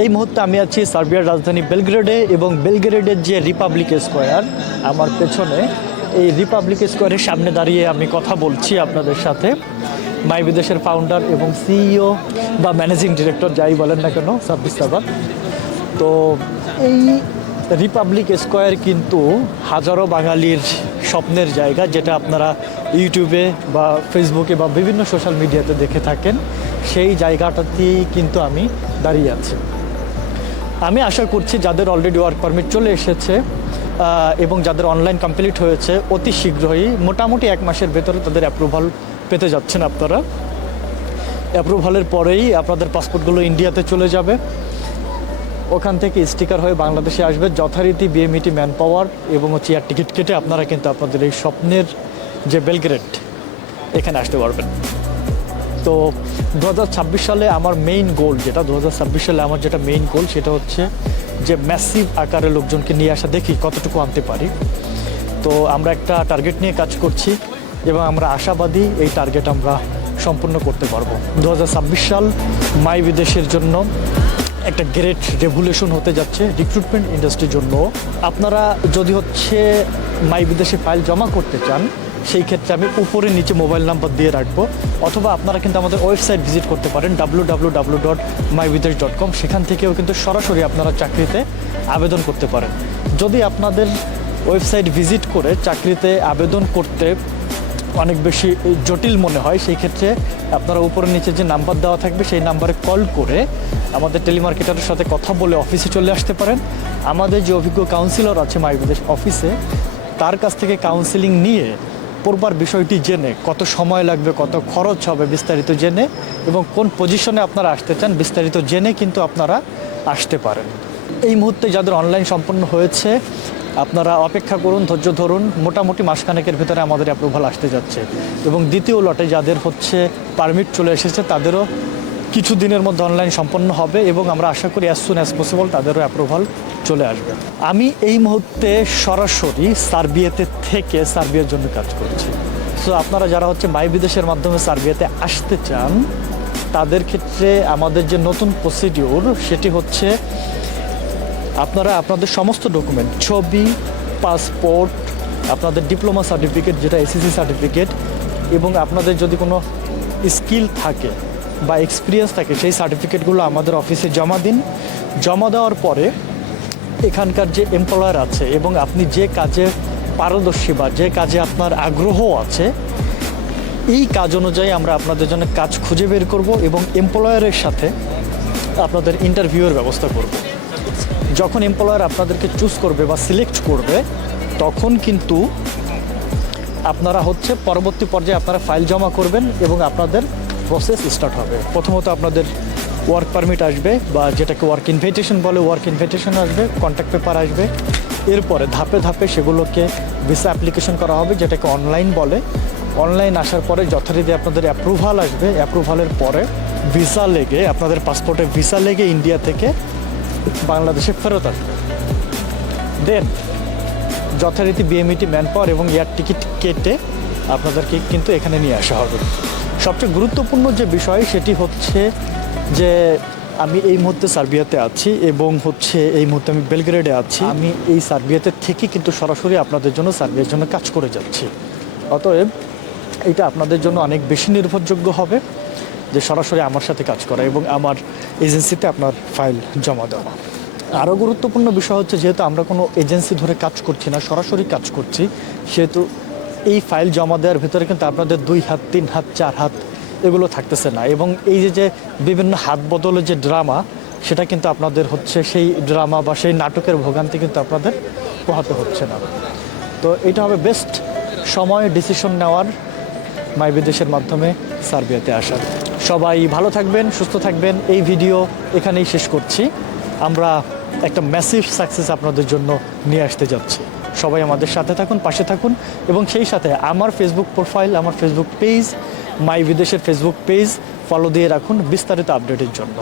এই মুহূর্তে আমি আছি সার্বিয়ার রাজধানী বেলগ্রেডে এবং বেলগ্রেডের যে রিপাবলিক স্কোয়ার আমার পেছনে, এই রিপাবলিক স্কোয়ারের সামনে দাঁড়িয়ে আমি কথা বলছি আপনাদের সাথে। মাই বিদেশের ফাউন্ডার এবং সিইও বা ম্যানেজিং ডিরেক্টর যাই বলেন না কেন, সাব্বির সাবার। তো এই রিপাবলিক স্কোয়ার কিন্তু হাজারো বাঙালির স্বপ্নের জায়গা, যেটা আপনারা ইউটিউবে বা ফেসবুকে বা বিভিন্ন সোশ্যাল মিডিয়াতে দেখে থাকেন। সেই জায়গাটাতেই কিন্তু আমি দাঁড়িয়ে আছি। আমি আশা করছি যাদের অলরেডি ওয়ার্ক পারমিট চলে এসেছে এবং যাদের অনলাইন কমপ্লিট হয়েছে, অতি শীঘ্রই মোটামুটি 1 মাসের ভেতরে তাদের অ্যাপ্রুভাল পেতে যাচ্ছেন আপনারা। অ্যাপ্রুভালের পরেই আপনাদের পাসপোর্টগুলো ইন্ডিয়াতে চলে যাবে, ওখান থেকে স্টিকার হয়ে বাংলাদেশে আসবে। যথারীতি বিএমইটি ম্যান পাওয়ার এবং এয়ার টিকিট কেটে আপনারা কিন্তু আপনাদের এই স্বপ্নের যে বেলগ্রেড, এখানে আসতে পারবেন। তো 2026 সালে আমার মেইন গোল যেটা, 2026 সালে আমার যেটা মেইন গোল সেটা হচ্ছে যে ম্যাসিভ আকারে লোকজনকে নিয়ে আসা, দেখি কতটুকু আনতে পারি। তো আমরা একটা টার্গেট নিয়ে কাজ করছি এবং আমরা আশাবাদী এই টার্গেট আমরা সম্পূর্ণ করতে পারবো। 2026 সাল মাই বিদেশের জন্য একটা গ্রেট রেভুলেশন হতে যাচ্ছে রিক্রুটমেন্ট ইন্ডাস্ট্রির জন্য। আপনারা যদি হচ্ছে মাই বিদেশে ফাইল জমা করতে চান, সেই ক্ষেত্রে আমি উপরে নিচে মোবাইল নাম্বার দিয়ে রাখবো, অথবা আপনারা কিন্তু আমাদের ওয়েবসাইট ভিজিট করতে পারেন www.myvidesh.com। সেখান থেকেও কিন্তু সরাসরি আপনারা চাকরিতে আবেদন করতে পারেন। যদি আপনাদের ওয়েবসাইট ভিজিট করে চাকরিতে আবেদন করতে অনেক বেশি জটিল মনে হয়, সেই ক্ষেত্রে আপনারা উপরে নিচে যে নাম্বার দেওয়া থাকবে সেই নাম্বারে কল করে আমাদের টেলিমার্কেটারের সাথে কথা বলে অফিসে চলে আসতে পারেন। আমাদের যে অভিজ্ঞ কাউন্সিলর আছে মাই বিদেশ অফিসে, তার কাছ থেকে কাউন্সিলিং নিয়ে পূর্বার বিষয়টি জেনে কত সময় লাগবে, কত খরচ হবে বিস্তারিত জেনে, এবং কোন পজিশনে আপনারা আসতে চান বিস্তারিত জেনে কিন্তু আপনারা আসতে পারেন। এই মুহূর্তে যাদের অনলাইন সম্পন্ন হয়েছে, আপনারা অপেক্ষা করুন, ধৈর্য ধরুন। মোটামুটি মাসখানেকের ভিতরে আমাদের অ্যাপ্রুভাল আসতে যাচ্ছে এবং দ্বিতীয় লটে যাদের হচ্ছে পারমিট চলে এসেছে তাদেরও কিছু দিনের মধ্যে অনলাইন সম্পন্ন হবে এবং আমরা আশা করি অ্যাজ সুন অ্যাজ পসিবল তাদেরও অ্যাপ্রুভাল চলে আসবে। আমি এই মুহূর্তে সরাসরি সার্বিয়াতে থেকে সার্বিয়ার জন্য কাজ করছি। সো আপনারা যারা হচ্ছে মাই বিদেশের মাধ্যমে সার্বিয়াতে আসতে চান, তাদের ক্ষেত্রে আমাদের যে নতুন প্রসিডিউর সেটি হচ্ছে আপনারা আপনাদের সমস্ত ডকুমেন্ট, ছবি, পাসপোর্ট, আপনাদের ডিপ্লোমা সার্টিফিকেট যেটা এসএসসি সার্টিফিকেট, এবং আপনাদের যদি কোনো স্কিল থাকে বা এক্সপিরিয়েন্স থাকে, সেই সার্টিফিকেটগুলো আমাদের অফিসে জমা দিন। জমা দেওয়ার পরে এখানকার যে এমপ্লয়ার আছে এবং আপনি যে কাজে পারদর্শী বা যে কাজে আপনার আগ্রহ আছে, এই কাজ অনুযায়ী আমরা আপনাদের জন্য কাজ খুঁজে বের করব এবং এমপ্লয়ারের সাথে আপনাদের ইন্টারভিউয়ের ব্যবস্থা করব। যখন এমপ্লয়ার আপনাদেরকে চুজ করবে বা সিলেক্ট করবে, তখন কিন্তু আপনারা হচ্ছে পরবর্তী পর্যায়ে আপনারা ফাইল জমা করবেন এবং আপনাদের প্রসেস স্টার্ট হবে। প্রথমত আপনাদের ওয়ার্ক পারমিট আসবে বা যেটাকে ওয়ার্ক ইনভিটেশন বলে, ওয়ার্ক ইনভিটেশন আসবে, কন্ট্যাক্ট পেপার আসবে। এরপরে ধাপে ধাপে সেগুলোকে ভিসা অ্যাপ্লিকেশন করা হবে, যেটাকে অনলাইন বলে। অনলাইন আসার পরে যথারীতি আপনাদের অ্যাপ্রুভাল আসবে। অ্যাপ্রুভালের পরে ভিসা লেগে, আপনাদের পাসপোর্টে ভিসা লেগে ইন্ডিয়া থেকে বাংলাদেশে ফেরত আসবে। দেন যথারীতি বিএমইটি ম্যান পাওয়ার এবং এয়ার টিকিট কেটে আপনাদেরকে কিন্তু এখানে নিয়ে আসা হবে। সবচেয়ে গুরুত্বপূর্ণ যে বিষয় সেটি হচ্ছে যে আমি এই মুহূর্তে সার্বিয়াতে আছি এবং হচ্ছে এই মুহূর্তে আমি বেলগ্রেডে আছি। আমি এই সার্বিয়াতে থেকে কিন্তু সরাসরি আপনাদের জন্য সার্বিয়ার জন্য কাজ করে যাচ্ছি। অতএব এটা আপনাদের জন্য অনেক বেশি নির্ভরযোগ্য হবে যে সরাসরি আমার সাথে কাজ করা এবং আমার এজেন্সিতে আপনার ফাইল জমা দেওয়া। আরও গুরুত্বপূর্ণ বিষয় হচ্ছে, যেহেতু আমরা কোনো এজেন্সি ধরে কাজ করছি না, সরাসরি কাজ করছি, সেহেতু এই ফাইল জমা দেওয়ার ভিতরে কিন্তু আপনাদের 2 হাত, 3 হাত, 4 হাত এগুলো থাকতেছে না। এবং এই যে বিভিন্ন হাত বদলের যে ড্রামা, সেটা কিন্তু আপনাদের হচ্ছে সেই ড্রামা বা সেই নাটকের ভোগান্তি কিন্তু আপনাদের পোহাতে হচ্ছে না। তো এটা হবে বেস্ট সময় ডিসিশন নেওয়ার মাই বিদেশের মাধ্যমে সার্বিয়াতে আসার। সবাই ভালো থাকবেন, সুস্থ থাকবেন। এই ভিডিও এখানেই শেষ করছি। আমরা একটা ম্যাসিভ সাকসেস আপনাদের জন্য নিয়ে আসতে যাচ্ছি। সবাই আমাদের সাথে থাকুন, পাশে থাকুন এবং সেই সাথে আমার ফেসবুক প্রোফাইল, আমার ফেসবুক পেজ, মাই বিদেশের ফেসবুক পেজ ফলো দিয়ে রাখুন বিস্তারিত আপডেটের জন্য।